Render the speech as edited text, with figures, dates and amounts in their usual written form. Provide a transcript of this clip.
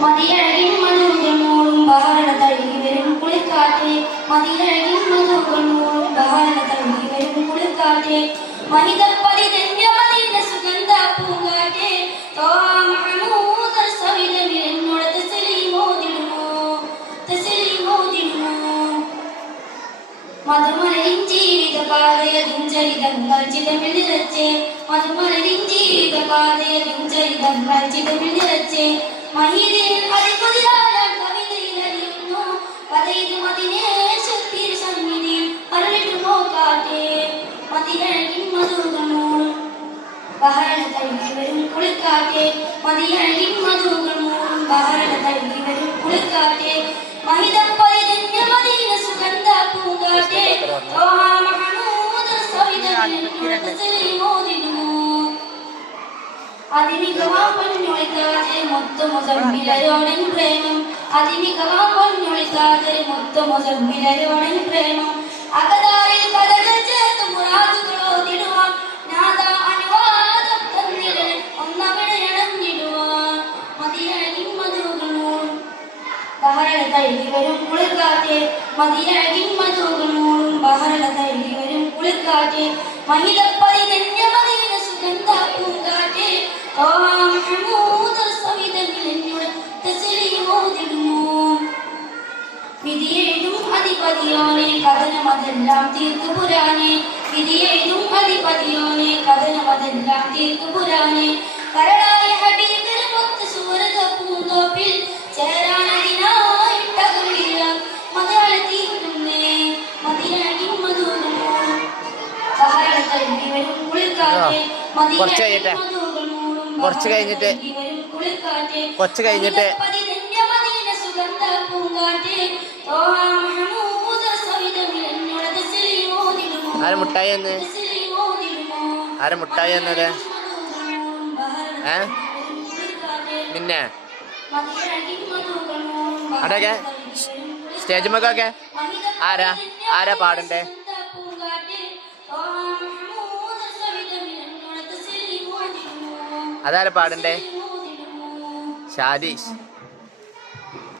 മതിയഴകിൻ മധുകൾ മൂളും ബഹള തഴുകി വരും കുളിക്കാറ്റ് മതിയഴകിൻ മധുകൾ മൂളും ബഹള തഴുകി വരും കുളിക്കാറ്റ് മഹിതപ്പതി ധന്യമദീന സുഗന്ധ പൂങ്കാറ്റ് തോഹ മഹമൂദ് സവിതമിൽ എന്നോട് തസ്ലീമോദിടുമോ മധുമലരിൻ ജീവിത പാതയതിൻ ചരിതങ്ങൾ ചിതമിൽ നിറച്ച് മധുമലരിൻ ജീവിത പാതയതിൻ ചരിതങ്ങൾ ചിതമിൽ നിറച്ച് മഹീദിൻ അതികുതിരാൻ കവിതയിൽ അറിയുന്നു കഥയിൽ മദിനേശത്തിൽ സന്നിധിയിൽ അരുളിട്ടുമോ കാറ്റേ മതിയഴകിൻ മധുകൾ ബഹള തഴുകി വരും കുളിക്കാറ്റ് മതിയഴകിൻ മധുകൾ മൂളും ബഹള തഴുകി വരും കുളിക്കാറ്റ് മഹിതപ്പതി ധന്യമദീന സുഗന്ധ പൂങ്കാറ്റ് തോഹ മഹമൂദ് സവിതമിൽ തസ്ലീമോദിടുമോ അതിനികവാ പൊന്നൊളിക്കാതെ മുത്തുമുസമ്മിലരോടൻ പ്രേമം അതിനികവാ പൊന്നൊളിക്കാതെ മുത്തുമുസമ്മിലരോടൻ പ്രേമം അകതാരിൽ കഥകൾ ചേർത്ത് മുറാദുകളോതിടുവാൻ നാദ അനുവാദം തന്നിരൻ ഒന്നവിടെ അണഞ്ഞിടുവാൻ മതിയഴകിൻ മധുകൾ മൂളും ബഹള തഴുകി വരും കുളിക്കാറ്റ് മതിയഴകിൻ മധുകൾ മൂളും ബഹള തഴുകി വരും കുളിക്കാറ്റ് മഹിതപ്പതി ധന്യമദീന സുഗന്ധ പൂങ്കാറ്റ് തോഹ മഹമൂദ് സവിതമിൽ എന്നോട് തസ്ലീമോദിടുമോ വിധിയെഴുതും അധിപതിയോനെ കഥനമതെല്ലാം തീർക്കു പുരാനെ വിധിയെഴുതും അധിപതിയോനെ കഥനമതെല്ലാം തീർക്കു പുരാനെ കരടായ ഹബീബിൽ മൊത്ത സുവർഗ പൂന്തോപ്പിൽ ചേരാനതിനായിട്ടകമില്ല മതയാള തീർക്കുന്നേ മതിയഴകിൻ മധുകൾ മൂളും ബഹള തഴുകി വരും കുളിക്കാറ്റ് മതിയഴകിൻ മധുകൾ മൂളും കുറച്ച് കഴിഞ്ഞിട്ട് സുഗന്ധ പൂങ്കാറ്റ് തോഹ മഹമൂദ് സവിതമിൽ എന്നോട് തസ്ലീമോദിടുമോ ആരെ മുട്ടായി എന്നത് പിന്നെ അടക്കെ സ്റ്റേജ് മൊക്കെ ആരാ പാടണ്ടേ അതാരാ പാടണ്ടേ ഷാദീഷ്